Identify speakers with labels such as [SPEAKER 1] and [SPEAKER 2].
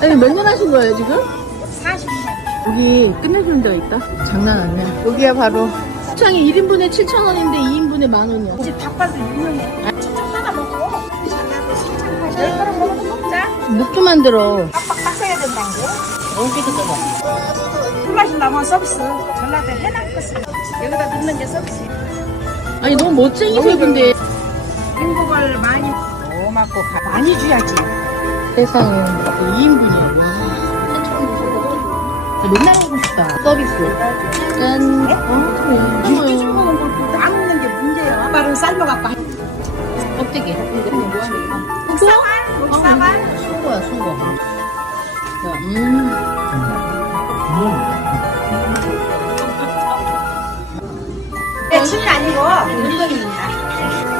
[SPEAKER 1] 아니 몇 년 하신 거예요 지금?
[SPEAKER 2] 40년.
[SPEAKER 1] 여기 끝내주는 데가 있다? 장난 아니야 여기가 바로 창이 1인분에 7,000원인데 2인분에 만원이야
[SPEAKER 2] 이제 닭발도 유명해. 직접 하나 먹어. 열 그릇 먹어도 먹자.
[SPEAKER 1] 묵도 만들어
[SPEAKER 2] 빡빡 된다는 게.
[SPEAKER 1] 너무 깨끗하다
[SPEAKER 2] 꿀맛이 나면 서비스. 전라도 해남 것을 여기다 넣는 게 서비스.
[SPEAKER 1] 아니 너무 멋쟁이세요 근데
[SPEAKER 2] 행복을 많이 고맙고 가- 많이 줘야지.
[SPEAKER 1] 세상에 2인분이야 맨날 하고 싶다 서비스 짠 어,
[SPEAKER 2] 좀 먹는 걸또 남는 게 문제야. 말은 삶아갖고.
[SPEAKER 1] 껍데기. 순거야 순거 자,
[SPEAKER 2] 음내 친이 아니고 물건입니다.